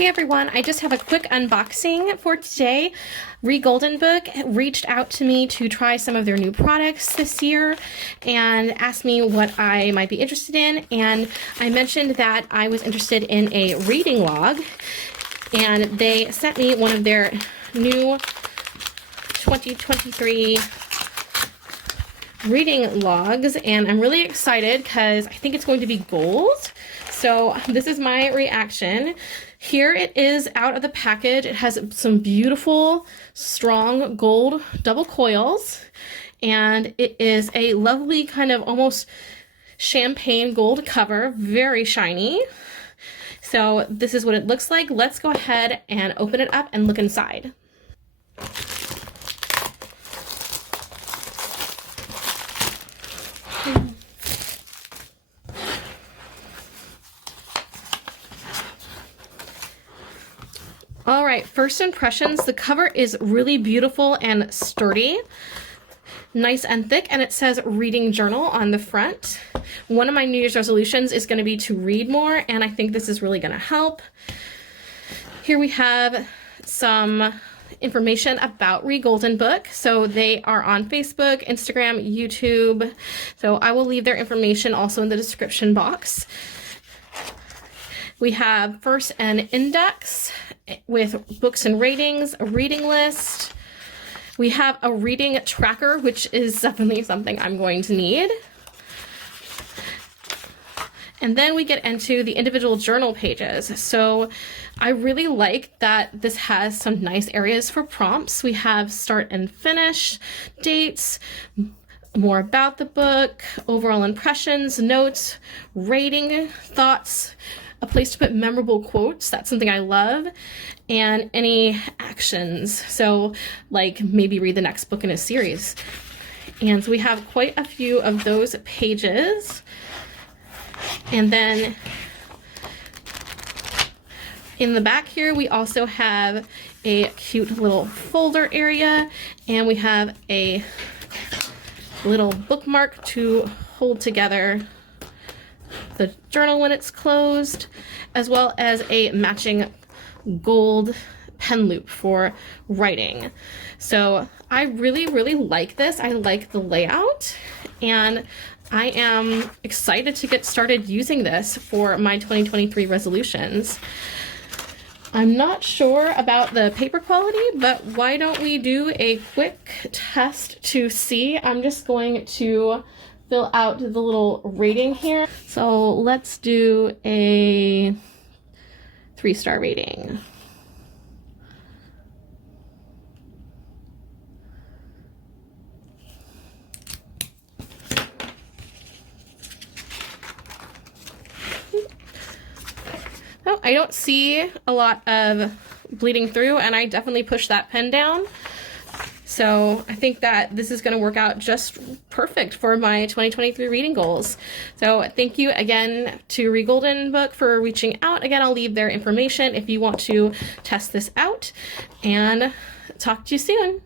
Hey everyone, I just have a quick unboxing for today. Regoldenbook reached out to me to try some of their new products this year and asked me what I might be interested in, and I mentioned that I was interested in a reading log, and they sent me one of their new 2023 reading logs, and I'm really excited because I think it's going to be gold. So this is my reaction. Here it is out of the package. It has some beautiful, strong gold double coils, and it is a lovely kind of almost champagne gold cover, very shiny. So this is what it looks like. Let's go ahead and open it up and look inside. All right, first impressions, the cover is really beautiful and sturdy, nice and thick, and it says reading journal on the front. One of my New Year's resolutions is going to be to read more, and I think this is really going to help. Here we have some information about Regoldenbook. So they are on Facebook, Instagram, YouTube. So I will leave their information also in the description box. We have first an index with books and ratings, a reading list. We have a reading tracker, which is definitely something I'm going to need. And then we get into the individual journal pages. So I really like that this has some nice areas for prompts. We have start and finish, dates, more about the book, overall impressions, notes, rating, thoughts, a place to put memorable quotes, that's something I love, and any actions, so like maybe read the next book in a series. And so we have quite a few of those pages. And then in the back here, we also have a cute little folder area, and we have a little bookmark to hold together the journal when it's closed, as well as a matching gold pen loop for writing. So I really like this. I like the layout, and I am excited to get started using this for my 2023 resolutions. I'm not sure about the paper quality, but why don't we do a quick test to see? I'm just going to fill out the little rating here. So let's do a 3-star rating. Oh, I don't see a lot of bleeding through, and I definitely pushed that pen down. So I think that this is going to work out just perfect for my 2023 reading goals. So thank you again to Regoldenbook for reaching out. Again, I'll leave their information if you want to test this out, and talk to you soon.